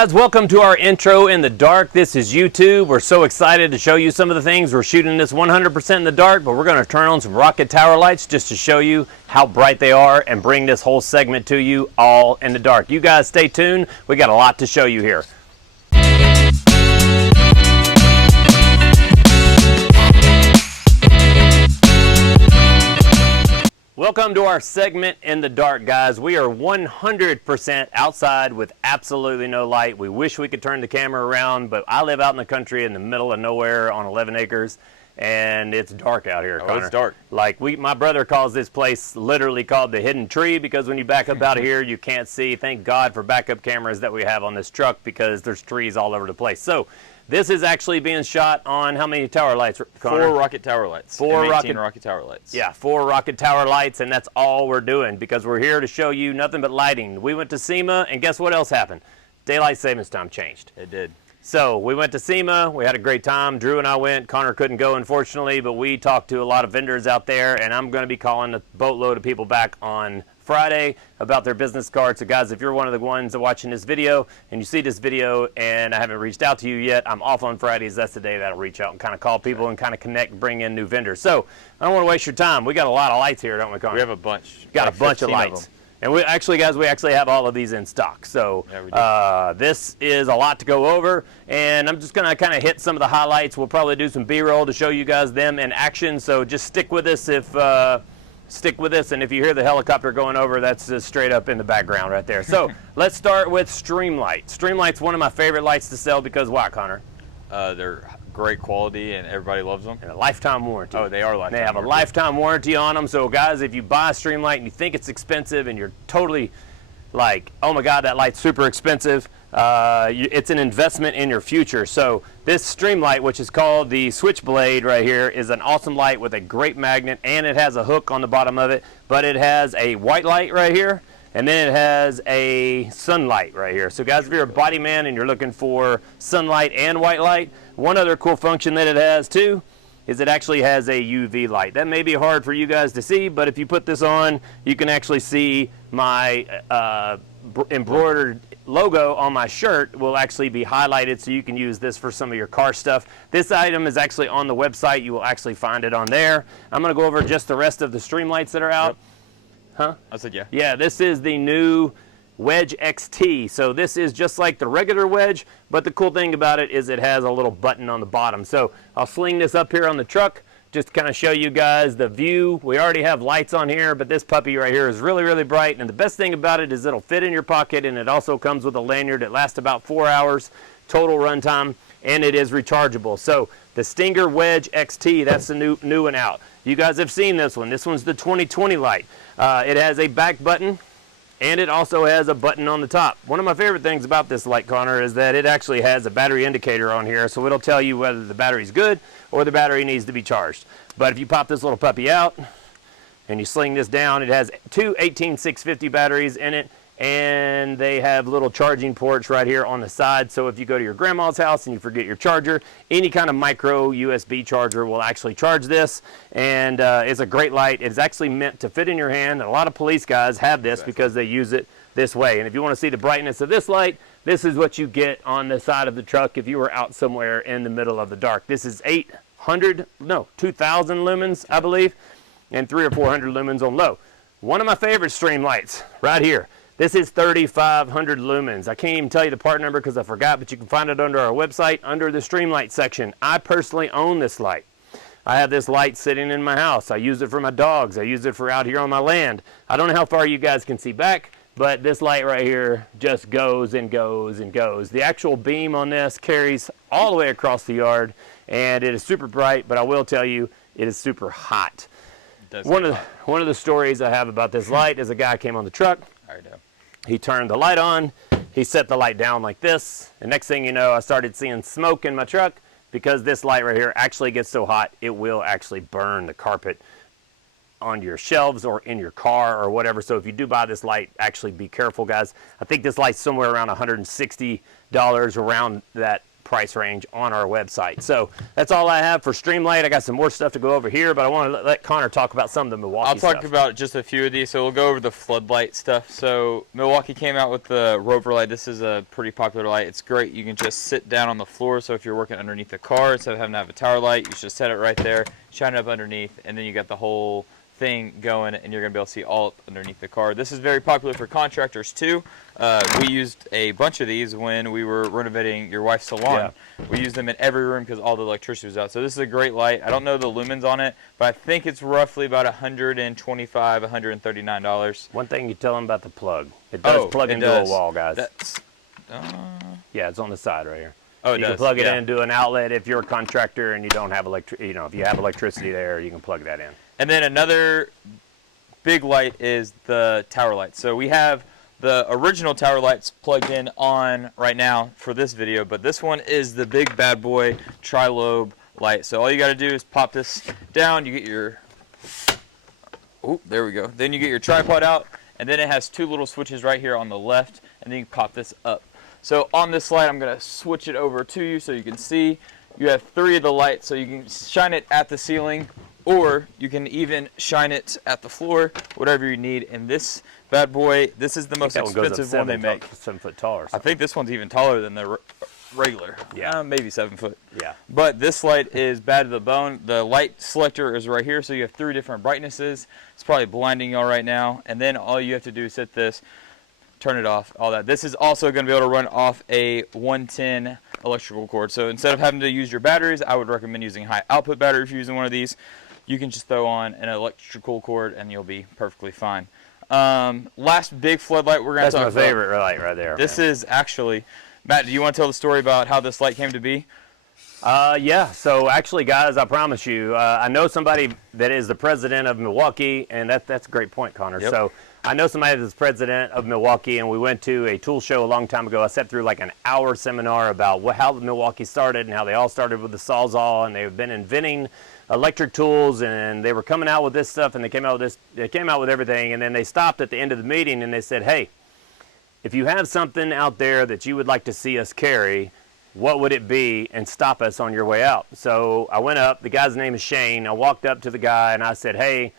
guys, welcome to our intro in the dark. This is YouTube. We're so excited to show you some of the things. We're shooting this 100% in the dark, but we're going to turn on some rocket tower lights just to show you how bright they are and bring this whole segment to you all in the dark. You guys stay tuned. We got a lot to show you here. Welcome to our segment in the dark, guys. We are 100% outside with absolutely no light. We wish we could turn the camera around, but I live out in the country in the middle of nowhere on 11 acres, and it's dark out here, Connor. It's dark. Like, my brother calls this place literally called the hidden tree, because when you back up out of here, you can't see. Thank God for backup cameras that we have on this truck, because there's trees all over the place. So this is actually being shot on how many tower lights, Connor? 4 rocket tower lights. 4 rocket tower lights. Yeah, 4 rocket tower lights, and that's all we're doing because we're here to show you nothing but lighting. We went to SEMA, and guess what else happened? Daylight savings time changed. It did. So we went to SEMA. We had a great time. Drew and I went. Connor couldn't go, unfortunately, but we talked to a lot of vendors out there, and I'm going to be calling a boatload of people back on Friday about their business cards. So guys, if you're one of the ones watching this video and you see this video and I haven't reached out to you yet, I'm off on Fridays. That's the day that I'll reach out and kind of call people and kind of connect, bring in new vendors. So I don't want to waste your time. We got a lot of lights here, don't we, Connor? We have a bunch. Got a bunch of lights. And we actually, guys, we actually have all of these in stock. So yeah, this is a lot to go over, and I'm just gonna kind of hit some of the highlights. We'll probably do some B-roll to show you guys them in action. So just stick with us and if you hear the helicopter going over, that's just straight up in the background right there. So let's start with Streamlight. Streamlight's one of my favorite lights to sell because why, Connor? They're great quality and everybody loves them. And a lifetime warranty. Oh, they are lifetime. They have a lifetime warranty on them. So guys, if you buy a Streamlight and you think it's expensive and you're totally like, oh my God, that light's super expensive, it's an investment in your future. So this Streamlight, which is called the Switchblade right here, is an awesome light with a great magnet, and it has a hook on the bottom of it, but it has a white light right here, and then it has a sunlight right here. So guys, if you're a body man and you're looking for sunlight and white light, one other cool function that it has too is it actually has a UV light. That may be hard for you guys to see, but if you put this on, you can actually see my embroidered logo on my shirt will actually be highlighted, so you can use this for some of your car stuff. This item is actually on the website. You will actually find it on there. I'm going to go over just the rest of the Streamlights that are out. Yep. Huh? I said yeah. Yeah, this is the new Wedge XT. So this is just like the regular Wedge, but the cool thing about it is it has a little button on the bottom. So I'll sling this up here on the truck just to kind of show you guys the view. We already have lights on here, but this puppy right here is really, really bright. And the best thing about it is it'll fit in your pocket, and it also comes with a lanyard that lasts about 4 hours total runtime, and it is rechargeable. So the Stinger Wedge XT, that's the new one out. You guys have seen this one. This one's the 2020 light. It has a back button, and it also has a button on the top. One of my favorite things about this light, Connor, is that it actually has a battery indicator on here, so it'll tell you whether the battery's good or the battery needs to be charged. But if you pop this little puppy out and you sling this down, it has 2 18650 batteries in it, and they have little charging ports right here on the side. So if you go to your grandma's house and you forget your charger, any kind of micro USB charger will actually charge this, and it's a great light. It's actually meant to fit in your hand, and a lot of police guys have this because they use it this way. And if you want to see the brightness of this light, this is what you get on the side of the truck if you were out somewhere in the middle of the dark. This is 2,000 lumens, I believe, and 300 or 400 lumens on low. One of my favorite Streamlights right here. This is 3,500 lumens. I can't even tell you the part number because I forgot, but you can find it under our website under the Streamlight section. I personally own this light. I have this light sitting in my house. I use it for my dogs. I use it for out here on my land. I don't know how far you guys can see back, but this light right here just goes and goes and goes. The actual beam on this carries all the way across the yard, and it is super bright, but I will tell you, it is super hot. One of the stories I have about this light is a guy came on the truck. I know. He turned the light on, he set the light down like this, and next thing you know, I started seeing smoke in my truck because this light right here actually gets so hot, it will actually burn the carpet on your shelves or in your car or whatever. So if you do buy this light, actually be careful, guys. I think this light's somewhere around $160 around that price range on our website. So that's all I have for Streamlight. I got some more stuff to go over here, but I want to let Connor talk about some of the Milwaukee stuff. I'll talk about just a few of these. So we'll go over the floodlight stuff. So Milwaukee came out with the Rover light. This is a pretty popular light. It's great. You can just sit down on the floor. So if you're working underneath the car, instead of having to have a tower light, you just set it right there, shine it up underneath, and then you got the whole thing going, and you're going to be able to see all up underneath the car. This is very popular for contractors too. We used a bunch of these when we were renovating your wife's salon. Yeah. We used them in every room because all the electricity was out. So this is a great light. I don't know the lumens on it, but I think it's roughly about $125, $139. One thing you tell them about the plug. It does plug into a wall, guys. Yeah, it's on the side right here. Oh, you can plug it into an outlet if you're a contractor and you don't have if you have electricity there, you can plug that in. And then another big light is the tower light. So we have the original tower lights plugged in on right now for this video, but this one is the big bad boy tri-lobe light. So all you got to do is pop this down. You get your, there we go. Then you get your tripod out, and then it has two little switches right here on the left, and then you pop this up. So on this light, I'm going to switch it over to you so you can see. You have three of the lights, so you can shine it at the ceiling, or you can even shine it at the floor, whatever you need. And this bad boy, this is the most expensive one they make. 7 foot taller. I think this one's even taller than the regular. Yeah. Maybe 7 foot. Yeah. But this light is bad to the bone. The light selector is right here, so you have 3 different brightnesses. It's probably blinding y'all right now. And then all you have to do is set this, turn it off, all that. This is also going to be able to run off a 110 electrical cord. So instead of having to use your batteries, I would recommend using high output battery if you're using one of these. You can just throw on an electrical cord and you'll be perfectly fine. Last big floodlight we're going to talk about. That's my favorite light right there. This is actually, Matt, do you want to tell the story about how this light came to be? Yeah, so actually, guys, I promise you, I know somebody that is the president of Milwaukee, and that's a great point, Connor. Yep. So I know somebody that's president of Milwaukee, and we went to a tool show a long time ago. I sat through like an hour seminar about how Milwaukee started and how they all started with the Sawzall, and they've been inventing electric tools, and they were coming out with this stuff, and they came out with everything, and then they stopped at the end of the meeting and they said, hey, if you have something out there that you would like to see us carry, what would it be, and stop us on your way out. So I went up, the guy's name is Shane. I walked up to the guy and I said, hey,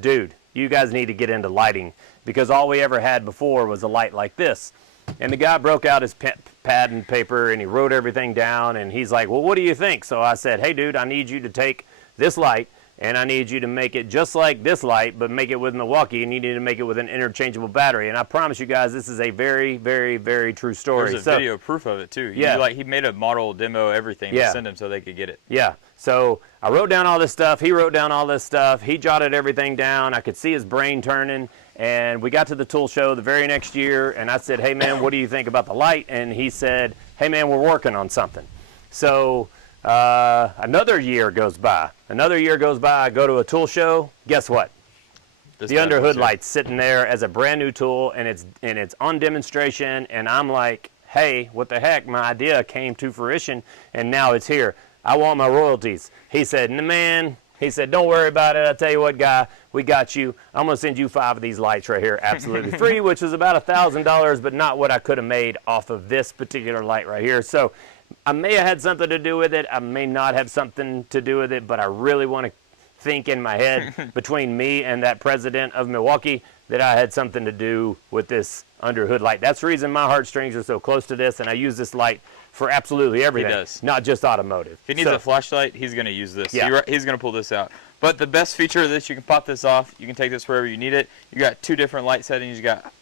dude, you guys need to get into lighting, because all we ever had before was a light like this. And the guy broke out his pad and paper and he wrote everything down, and he's like, well, what do you think? So I said, hey dude, I need you to take this light and I need you to make it just like this light, but make it with Milwaukee, and you need to make it with an interchangeable battery. And I promise you guys, this is a very, very, very true story. There's a video proof of it too. Yeah. He made a model, demo, everything to send them so they could get it. Yeah. So I wrote down all this stuff. He wrote down all this stuff. He jotted everything down. I could see his brain turning. And we got to the tool show the very next year, and I said, hey man, what do you think about the light? And he said, hey man, we're working on something. So another year goes by. I go to a tool show. Guess what? The underhood light's sitting there as a brand new tool, and it's on demonstration. And I'm like, hey, what the heck? My idea came to fruition, and now it's here. I want my royalties. He said, man. He said, don't worry about it. I tell you what, guy, we got you. I'm going to send you 5 of these lights right here absolutely free, which was about $1,000, but not what I could have made off of this particular light right here. So I may have had something to do with it. I may not have something to do with it, but I really want to think in my head between me and that president of Milwaukee that I had something to do with this underhood light. That's the reason my heartstrings are so close to this, and I use this light for absolutely everything. He does. Not just automotive. If he needs a flashlight, he's going to use this. Yeah. He's going to pull this out. But the best feature of this, you can pop this off. You can take this wherever you need it. You got 2 different light settings. You got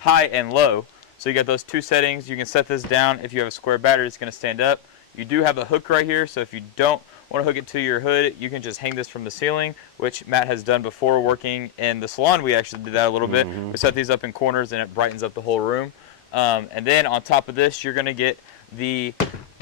high and low. So you got those 2 settings. You can set this down. If you have a square battery, it's going to stand up. You do have a hook right here, so if you don't want to hook it to your hood, you can just hang this from the ceiling, which Matt has done before working in the salon. We actually did that a little bit. We set these up in corners, and it brightens up the whole room. And then on top of this, you're going to get the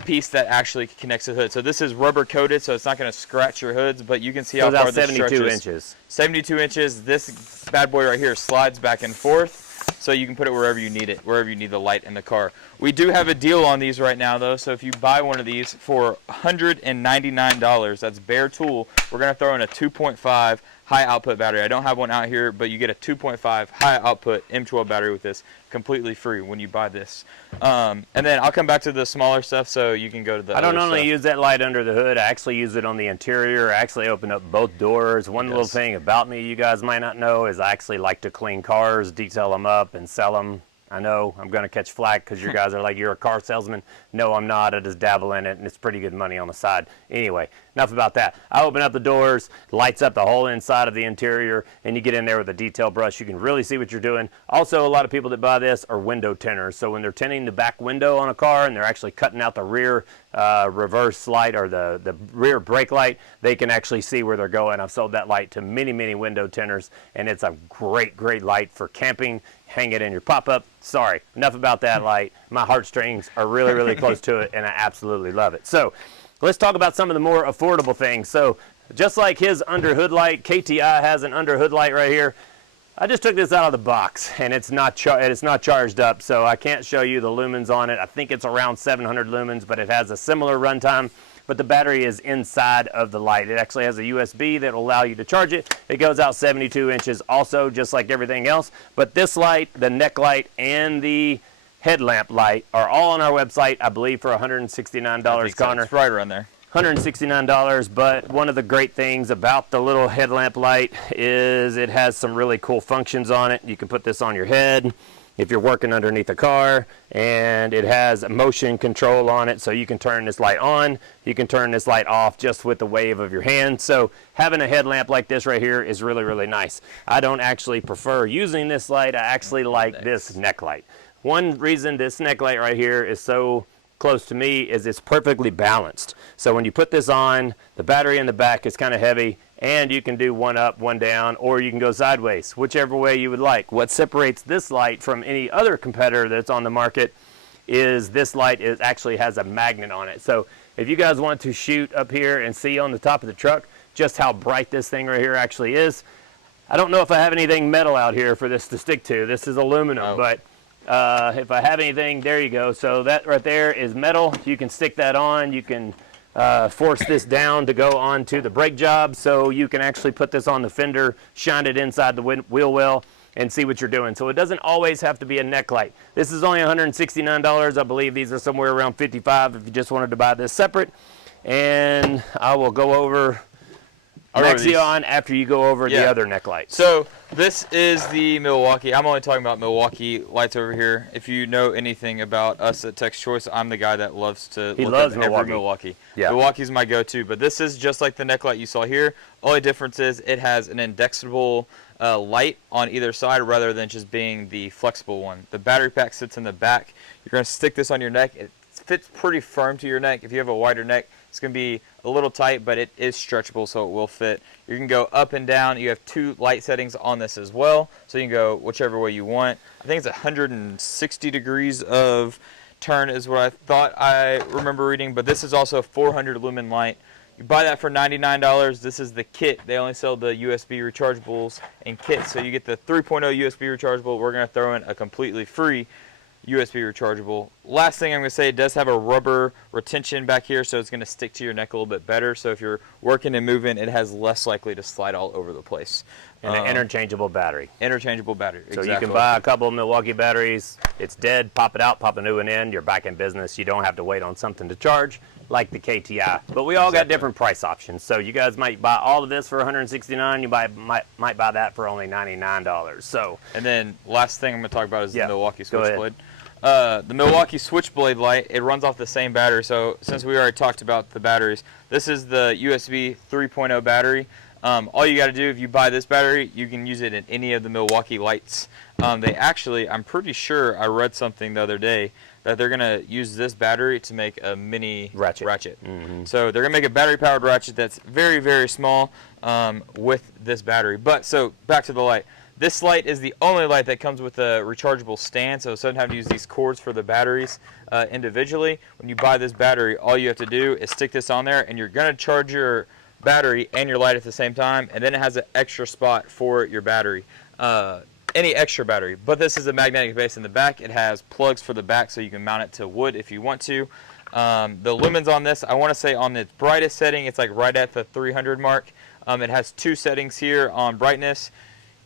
piece that actually connects the hood. So this is rubber coated, so it's not going to scratch your hoods, but you can see how far this stretches. 72 inches. 72 inches. This bad boy right here slides back and forth, so you can put it wherever you need it, wherever you need the light in the car. We do have a deal on these right now, though, so if you buy one of these for $199, that's bare tool, we're going to throw in a 2.5 high output battery. I don't have one out here, but you get a 2.5 high output M12 battery with this completely free when you buy this. And then I'll come back to the smaller stuff so you can go to the I don't other only stuff. use that light under the hood, I actually use it on the interior. I actually open up both doors. One little thing about me you guys might not know is I actually like to clean cars, detail them up, and sell them. I know I'm going to catch flack because you guys are like, you're a car salesman. No, I'm not. I just dabble in it, and it's pretty good money on the side. Anyway, enough about that. I open up the doors, lights up the whole inside of the interior, and you get in there with a detail brush. You can really see what you're doing. Also, a lot of people that buy this are window tinters. So when they're tinting the back window on a car and they're actually cutting out the rear reverse light or the rear brake light, they can actually see where they're going. I've sold that light to many, many window tinters, and it's a great, great light for camping. Hang it in your pop-up. Sorry, enough about that light. My heartstrings are really, really close to it, and I absolutely love it. So let's talk about some of the more affordable things. So just like his under hood light, KTI has an under hood light right here. I just took this out of the box, and it's not charged up, so I can't show you the lumens on it. I think it's around 700 lumens, but it has a similar runtime. But the battery is inside of the light. It actually has a USB that will allow you to charge it. It goes out 72 inches also, just like everything else. But this light, the neck light, and the headlamp light are all on our website, I believe, for $169, Connor. It's right around there. $169, but one of the great things about the little headlamp light is it has some really cool functions on it. You can put this on your head if you're working underneath a car, and it has a motion control on it, so you can turn this light on, you can turn this light off just with the wave of your hand. So having a headlamp like this right here is really, really nice. I don't actually prefer using this light. I actually like this neck light. One reason this neck light right here is so close to me is it's perfectly balanced. So when you put this on, the battery in the back is kind of heavy, and you can do one up, one down, or you can go sideways, whichever way you would like. What separates this light from any other competitor that's on the market is this light actually has a magnet on it. So if you guys want to shoot up here and see on the top of the truck just how bright this thing right here actually is, I don't know if I have anything metal out here for this to stick to. This is aluminum, but if I have anything, there you go. So that right there is metal. You can stick that on. You can force this down to go onto the brake job, so you can actually put this on the fender, shine it inside the wheel well, and see what you're doing. So it doesn't always have to be a neck light. This is only $169. I believe these are somewhere around $55 if you just wanted to buy this separate. And I will go over Maxion after you go over the other neck lights. So this is the Milwaukee. I'm only talking about Milwaukee lights over here. If you know anything about us at Tech's Choice, I'm the guy that loves to look up every Milwaukee. Yeah. Milwaukee's my go-to, but this is just like the neck light you saw here. Only difference is it has an indexable light on either side rather than just being the flexible one. The battery pack sits in the back. You're going to stick this on your neck. It fits pretty firm to your neck. If you have a wider neck, it's going to be a little tight, but it is stretchable, so it will fit. You can go up and down. You have 2 light settings on this as well, so you can go whichever way you want. I think it's 160 degrees of turn is what I thought I remember reading, but this is also a 400 lumen light. You buy that for $99. This is the kit. They only sell the USB rechargeables in kits, so you get the 3.0 USB rechargeable. We're going to throw in a completely free USB rechargeable. Last thing I'm going to say, it does have a rubber retention back here, so it's going to stick to your neck a little bit better. So if you're working and moving, it has less likely to slide all over the place. And an interchangeable battery. Interchangeable battery. So you can buy a couple of Milwaukee batteries. It's dead, pop it out, pop a new one in. You're back in business. You don't have to wait on something to charge like the KTI. But we all got different price options. So you guys might buy all of this for $169. You might buy that for only $99. So. And then last thing I'm going to talk about is the Milwaukee Switchblade. The Milwaukee Switchblade light, it runs off the same battery. So since we already talked about the batteries, this is the USB 3.0 battery. All you got to do if you buy this battery, you can use it in any of the Milwaukee lights. They actually, I'm pretty sure I read something the other day that they're going to use this battery to make a mini ratchet. Mm-hmm. So they're going to make a battery-powered ratchet that's very, very small with this battery. But so back to the light. This light is the only light that comes with a rechargeable stand, so instead of having to use these cords for the batteries individually, when you buy this battery, all you have to do is stick this on there, and you're going to charge your battery and your light at the same time, and then it has an extra spot for your battery, any extra battery. But this is a magnetic base in the back. It has plugs for the back, so you can mount it to wood if you want to. The lumens on this, I want to say on the brightest setting, it's like right at the 300 mark. It has 2 settings here on brightness.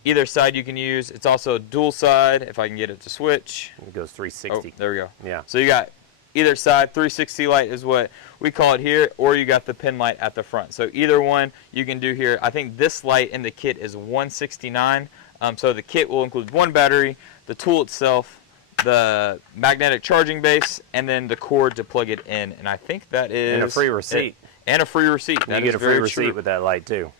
Either side you can use. It's also dual side, if I can get it to switch. It goes 360. Oh, there we go. Yeah. So you got either side, 360 light is what we call it here, or you got the pin light at the front. So either one you can do here. I think this light in the kit is $169. So the kit will include 1 battery, the tool itself, the magnetic charging base, and then the cord to plug it in. And I think that is... And a free receipt. And a free receipt. You get a free receipt with that light, too.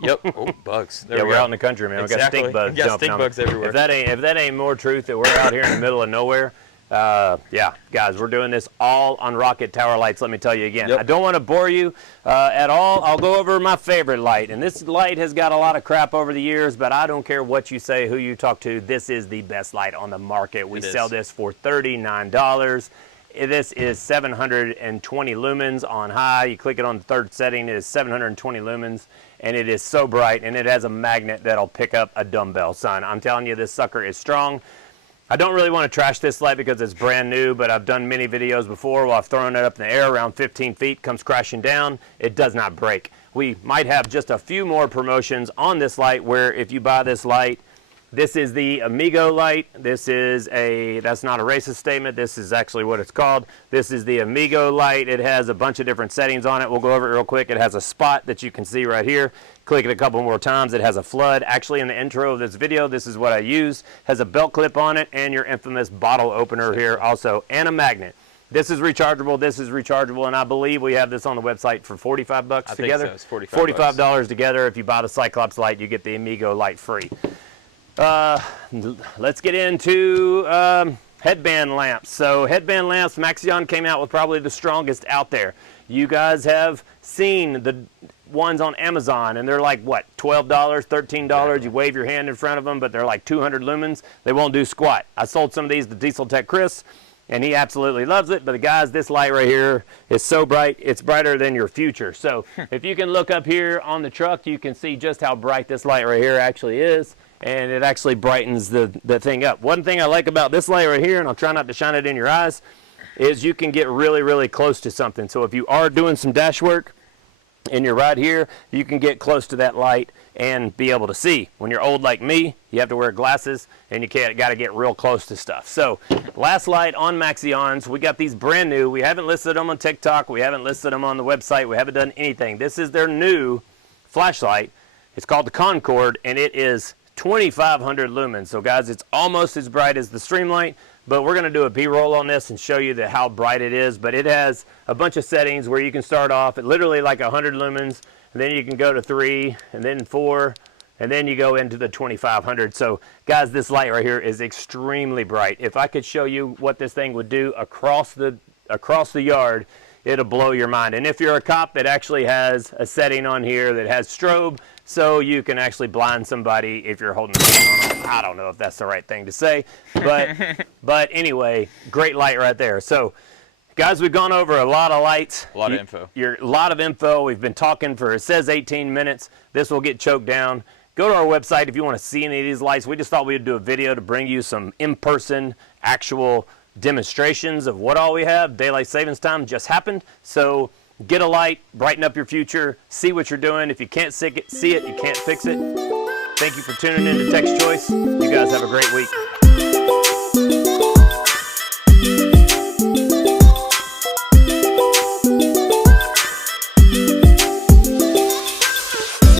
Yep. Oh, bugs. There we're out in the country, man. Exactly. We got stink bugs jumping stink bugs everywhere. If that ain't more truth that we're out here in the middle of nowhere, yeah, guys, we're doing this all on rocket tower lights, let me tell you again. Yep. I don't want to bore you at all. I'll go over my favorite light, and this light has got a lot of crap over the years, but I don't care what you say, who you talk to. This is the best light on the market. We sell this for $39. This is 720 lumens on high. You click it on the 3rd setting, it is 720 lumens, and it is so bright, and it has a magnet that'll pick up a dumbbell, son. I'm telling you, this sucker is strong. I don't really want to trash this light because it's brand new, but I've done many videos before while I've thrown it up in the air around 15 feet, comes crashing down. It does not break. We might have just a few more promotions on this light where if you buy this light, this is the Amigo light. This is that's not a racist statement. This is actually what it's called. This is the Amigo light. It has a bunch of different settings on it. We'll go over it real quick. It has a spot that you can see right here. Click it a couple more times. It has a flood. Actually, in the intro of this video, this is what I use. Has a belt clip on it and your infamous bottle opener here also, and a magnet. This is rechargeable, and I believe we have this on the website for 45 bucks together. I think so. It's $45 together. If you buy the Cyclops light, you get the Amigo light free. Let's get into headband lamps. So headband lamps, Maxion came out with probably the strongest out there. You guys have seen the ones on Amazon, and they're like, what, $12, $13? You wave your hand in front of them, but they're like 200 lumens. They won't do squat. I sold some of these to Diesel Tech Chris, and he absolutely loves it. But the guys, this light right here is so bright, it's brighter than your future. So if you can look up here on the truck, you can see just how bright this light right here actually is. And it actually brightens the thing up. One thing I like about this light right here, and I'll try not to shine it in your eyes, is you can get really, really close to something. So if you are doing some dash work and you're right here, you can get close to that light and be able to see. When you're old like me, you have to wear glasses and you got to get real close to stuff. So last light on Maxion's, we got these brand new. We haven't listed them on TikTok. We haven't listed them on the website. We haven't done anything. This is their new flashlight. It's called the Concord, and it is 2,500 lumens. So guys, it's almost as bright as the Streamlight, but we're going to do a B-roll on this and show you how bright it is. But it has a bunch of settings where you can start off at literally like 100 lumens, and then you can go to 3, and then 4, and then you go into the 2,500. So guys, this light right here is extremely bright. If I could show you what this thing would do across the yard, it'll blow your mind. And if you're a cop, it actually has a setting on here that has strobe, so you can actually blind somebody if you're holding a gun on them. I don't know if that's the right thing to say, but anyway, great light right there. So guys, we've gone over a lot of lights. A lot of info. A lot of info. We've been talking for, it says 18 minutes. This will get choked down. Go to our website if you want to see any of these lights. We just thought we'd do a video to bring you some in-person, actual demonstrations of what all we have. Daylight savings time just happened. So get a light, brighten up your future, see what you're doing. If you can't see it, you can't fix it. Thank you for tuning in to Tech's Choice. You guys have a great week.